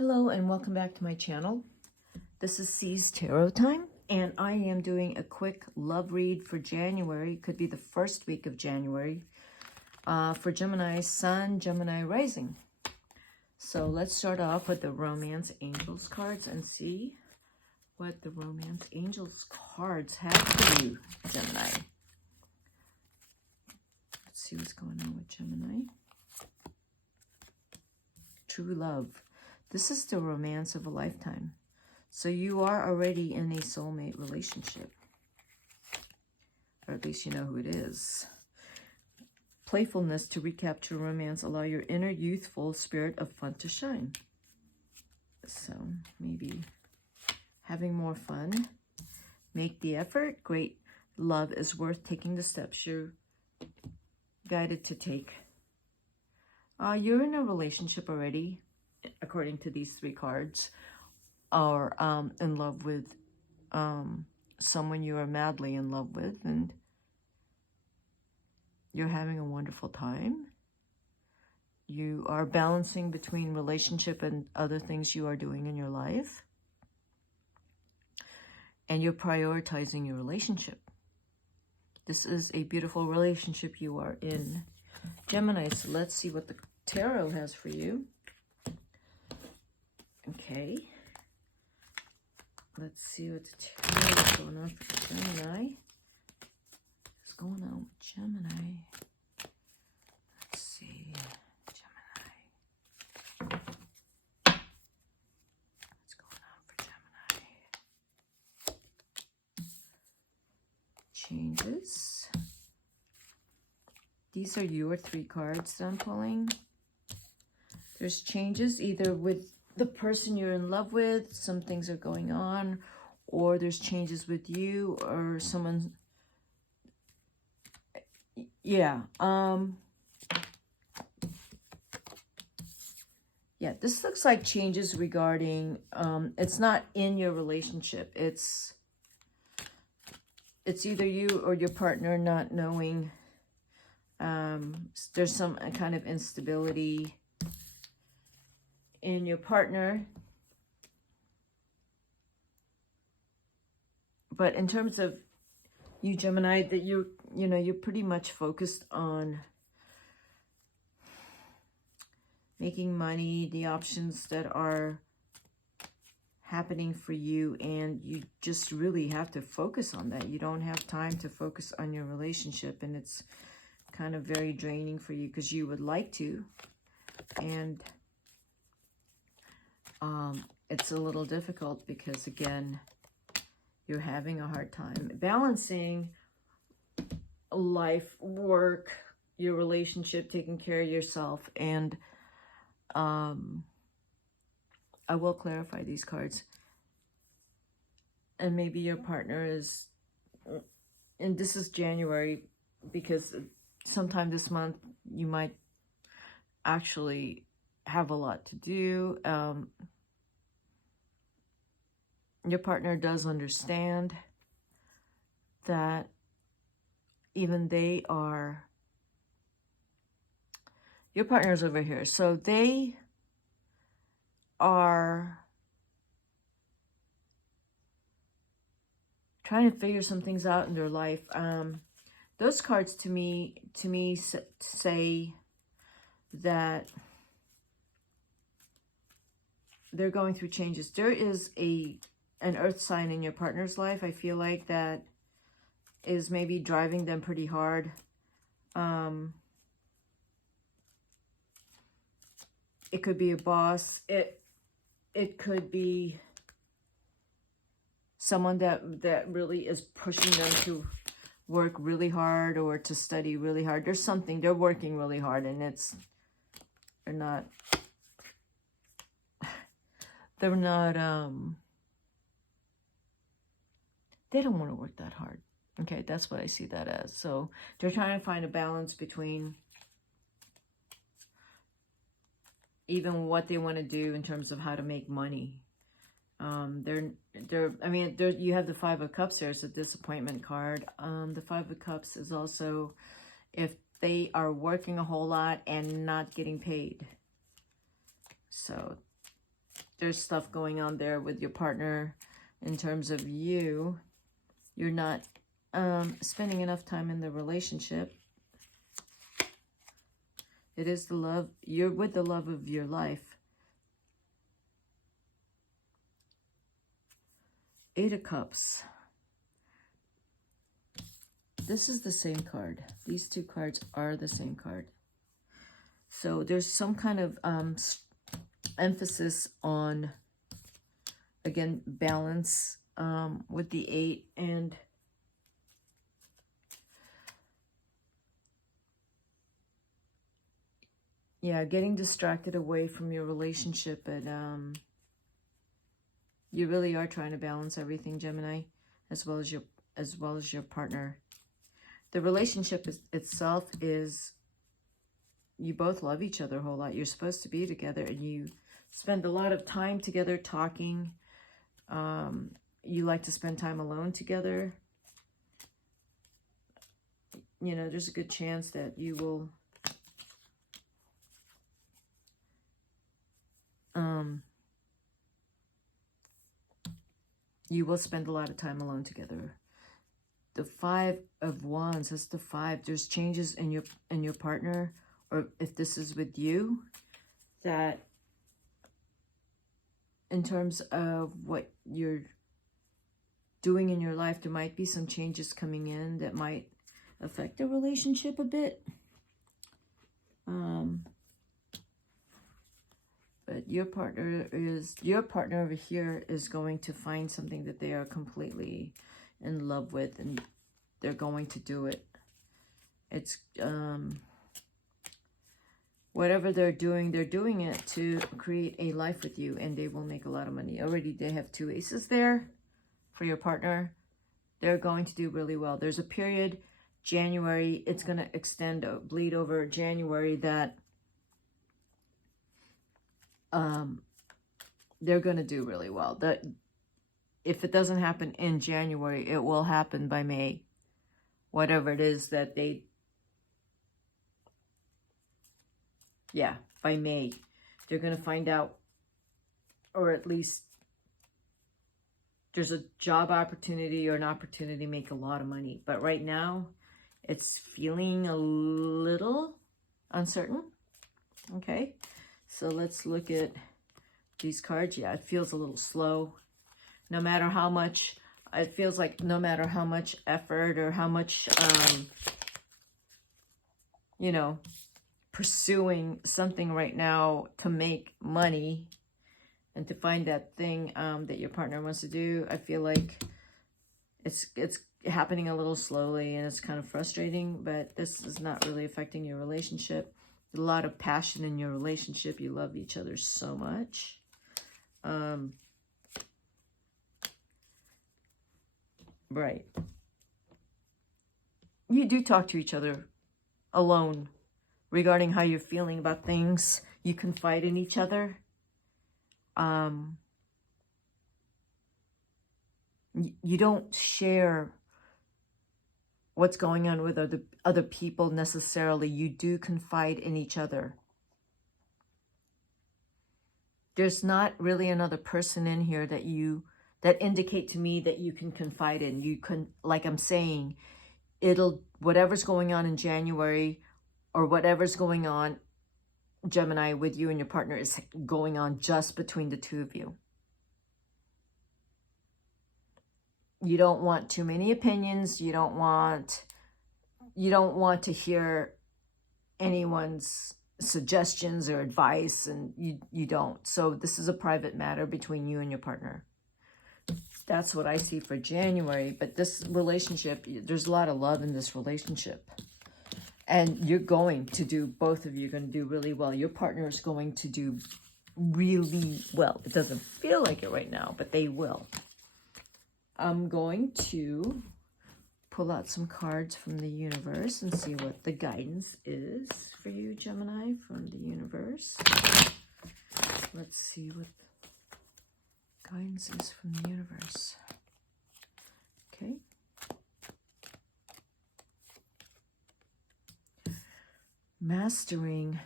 Hello and welcome back to my channel. This is C's Tarot Time, and I am doing a quick love read for January. It could be the first week of January for Gemini Sun, Gemini Rising. So let's start off with the Romance Angels cards and see what the Romance Angels cards have for you, Gemini. Let's see what's going on with Gemini. True love. This is the romance of a lifetime. So you are already in a soulmate relationship. Or at least you know who it is. Playfulness to recapture romance. Allow your inner youthful spirit of fun to shine. So maybe having more fun. Make the effort. Great love is worth taking the steps you're guided to take. You're in a relationship already, according to these three cards, or in love with someone you are madly in love with, and you're having a wonderful time. You are balancing between relationship and other things you are doing in your life, and you're prioritizing your relationship. This is a beautiful relationship you are in, Gemini. So let's see what the tarot has for you. Okay, let's see what the tarot is going on for Gemini. What's going on with Gemini? Let's see, Gemini. What's going on for Gemini? Changes. These are your three cards that I'm pulling. There's changes either with the person you're in love with, some things are going on, or there's changes with you or someone. Yeah, this looks like changes regarding, it's not in your relationship. It's either you or your partner not knowing. There's some kind of instability in your partner. But in terms of you, Gemini, that you're pretty much focused on making money, the options that are happening for you, and you just really have to focus on that. You don't have time to focus on your relationship, and it's kind of very draining for you because you would like to, and it's a little difficult because, again, you're having a hard time balancing life, work, your relationship, taking care of yourself. And I will clarify these cards. And maybe your partner is, and this is January, because sometime this month you might actually have a lot to do. Your partner does understand that even they are, your partner's over here, so they are trying to figure some things out in their life. Those cards to me say that they're going through changes. There is an earth sign in your partner's life, I feel like, that is maybe driving them pretty hard. It could be a boss. It could be someone that really is pushing them to work really hard or to study really hard. There's something, they're working really hard, and they're not they don't want to work that hard. Okay, that's what I see that as. So they're trying to find a balance between even what they want to do in terms of how to make money. I mean, you have the Five of Cups there. It's a disappointment card. The Five of Cups is also if they are working a whole lot and not getting paid. So there's stuff going on there with your partner in terms of you. You're not spending enough time in the relationship. It is the love. You're with the love of your life. 8 of Cups. This is the same card. These 2 cards are the same card. So there's some kind of emphasis on, again, balance with the 8, and yeah, getting distracted away from your relationship. But you really are trying to balance everything, Gemini, as well as your partner. The relationship itself is, you both love each other a whole lot. You're supposed to be together, and you spend a lot of time together talking. You like to spend time alone together. You know, there's a good chance that you will spend a lot of time alone together. The 5 of Wands, that's the 5. There's changes in your partner, or if this is with you, that in terms of what you're doing in your life, there might be some changes coming in that might affect the relationship a bit. But your partner over here is going to find something that they are completely in love with, and they're going to do it. It's whatever they're doing it to create a life with you, and they will make a lot of money. Already they have 2 aces there for your partner. They're going to do really well. There's a period, January, it's going to extend, bleed over January, that they're going to do really well. That if it doesn't happen in January, it will happen by May. Whatever it is that they, yeah, by May, they're going to find out, or at least there's a job opportunity or an opportunity to make a lot of money. But right now, it's feeling a little uncertain. Okay, so let's look at these cards. Yeah, it feels a little slow. No matter how much, it feels like no matter how much effort or how much, you know, pursuing something right now to make money and to find that thing that your partner wants to do, I feel like it's happening a little slowly, and it's kind of frustrating, but this is not really affecting your relationship. A lot of passion in your relationship. You love each other so much. Right. You do talk to each other alone regarding how you're feeling about things. You confide in each other. You don't share what's going on with other people necessarily. You do confide in each other. There's not really another person in here that indicate to me that you can confide in. You can, like I'm saying, whatever's going on in January, or whatever's going on, Gemini, with you and your partner, is going on just between the 2 of you. You don't want too many opinions. You don't want to hear anyone's suggestions or advice, and you don't. So this is a private matter between you and your partner. That's what I see for January. But this relationship, there's a lot of love in this relationship. And you're going to do, both of you are going to do really well. Your partner is going to do really well. It doesn't feel like it right now, but they will. I'm going to pull out some cards from the universe and see what the guidance is for you, Gemini, from the universe. Let's see what guidance is from the universe. Okay. Mastering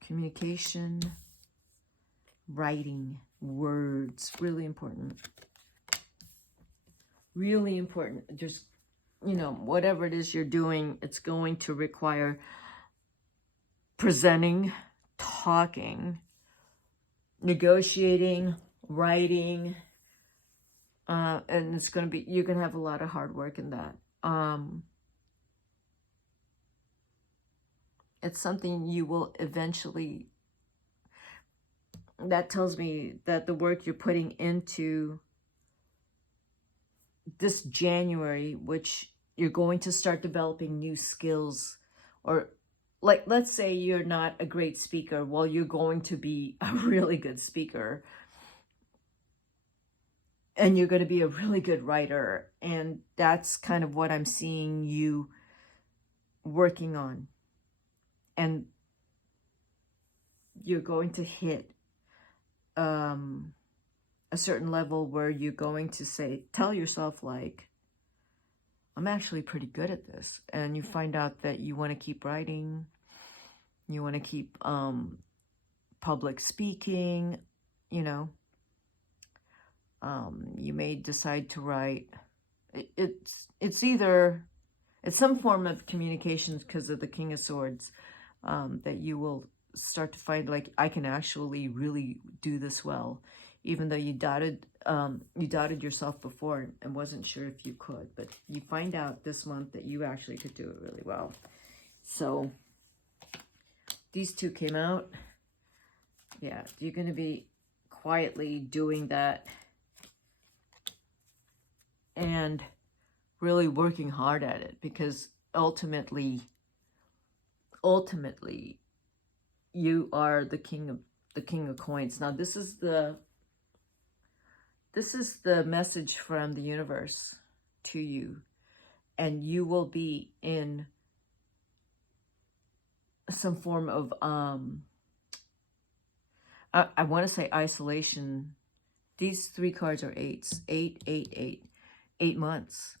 communication, writing. Words, really important. Really important. Just, you know, whatever it is you're doing, it's going to require presenting, talking, negotiating, writing, and it's going to be, you're going to have a lot of hard work in that. It's something you will eventually, that tells me that the work you're putting into this January, which you're going to start developing new skills, or like, let's say you're not a great speaker. Well, you're going to be a really good speaker, and you're going to be a really good writer. And that's kind of what I'm seeing you working on. And you're going to hit a certain level where you're going to say, tell yourself, like, I'm actually pretty good at this. And you find out that you want to keep writing, you want to keep public speaking, you know. You may decide to write. It's either, it's some form of communications because of the King of Swords, that you will start to find, like, I can actually really do this well, even though you doubted yourself before and wasn't sure if you could. But you find out this month that you actually could do it really well. So these two came out. Yeah, you're going to be quietly doing that and really working hard at it, because ultimately you are the king of coins. Now this is the message from the universe to you, and you will be in some form of I want to say isolation. These three cards are eights. 8, 8, 8. 8 months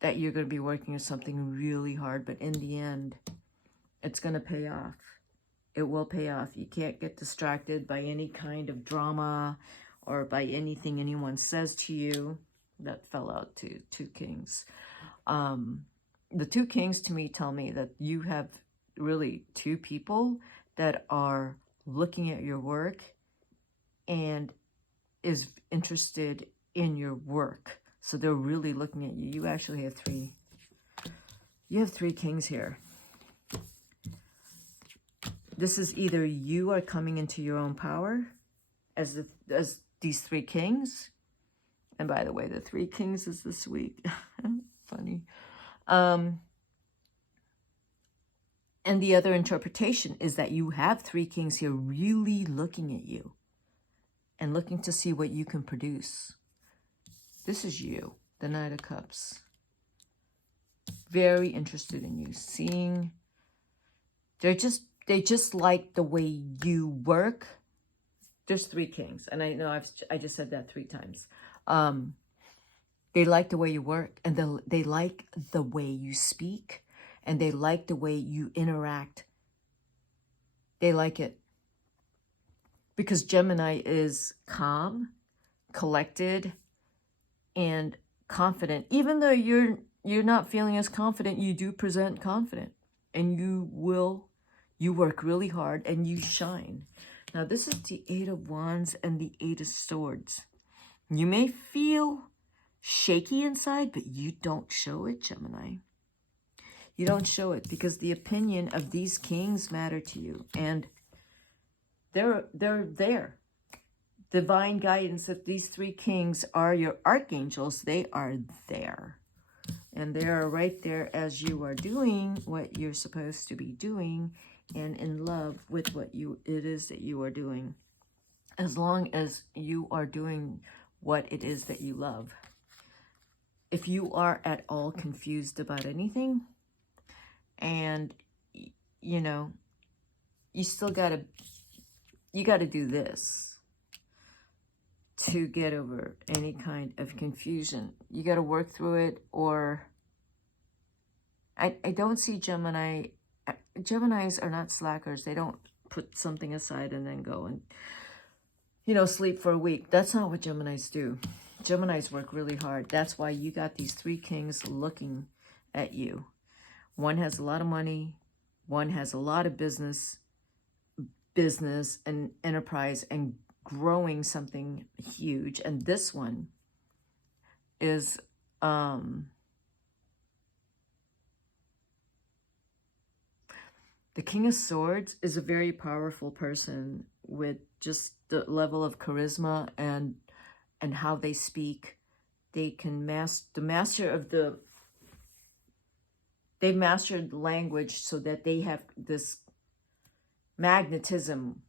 that you're going to be working on something really hard, but in the end, it's going to pay off. It will pay off. You can't get distracted by any kind of drama or by anything anyone says to you. That fell out to 2 kings. The 2 kings to me tell me that you have really 2 people that are looking at your work and is interested in your work. So they're really looking at you. You actually have 3. You have 3 kings here. This is either you are coming into your own power as these 3 kings. And by the way, the 3 kings is this week. Funny. And the other interpretation is that you have 3 kings here really looking at you and looking to see what you can produce. This is you, the Knight of Cups. Very interested in you. Seeing, they just like the way you work. There's 3 kings, and I know I just said that 3 times. They like the way you work, and they like the way you speak, and they like the way you interact. They like it. Because Gemini is calm, collected, and confident. Even though you're not feeling as confident, you do present confident, and you work really hard and you shine. Now this is the 8 of Wands and the 8 of Swords. You may feel shaky inside, but you don't show it, Gemini. You don't show it because the opinion of these kings matter to you, and they're there. Divine guidance, if these 3 kings are your archangels, they are there. And they are right there as you are doing what you're supposed to be doing and in love with what it is that you are doing. As long as you are doing what it is that you love. If you are at all confused about anything, and, you know, you still gotta do this to get over any kind of confusion. You got to work through it, or I don't see Gemini. Geminis are not slackers. They don't put something aside and then go and you know, sleep for a week. That's not what Geminis do. Geminis work really hard. That's why you got these 3 kings looking at you. One has a lot of money. One has a lot of business and enterprise and growing something huge. And this one is the King of Swords is a very powerful person with just the level of charisma and how they speak. They can they've mastered the language so that they have this magnetism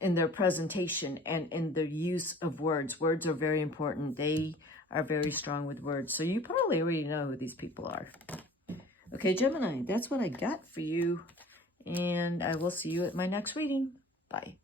in their presentation and in their use of words. Words are very important. They are very strong with words. So you probably already know who these people are. Okay, Gemini, that's what I got for you. And I will see you at my next reading. Bye.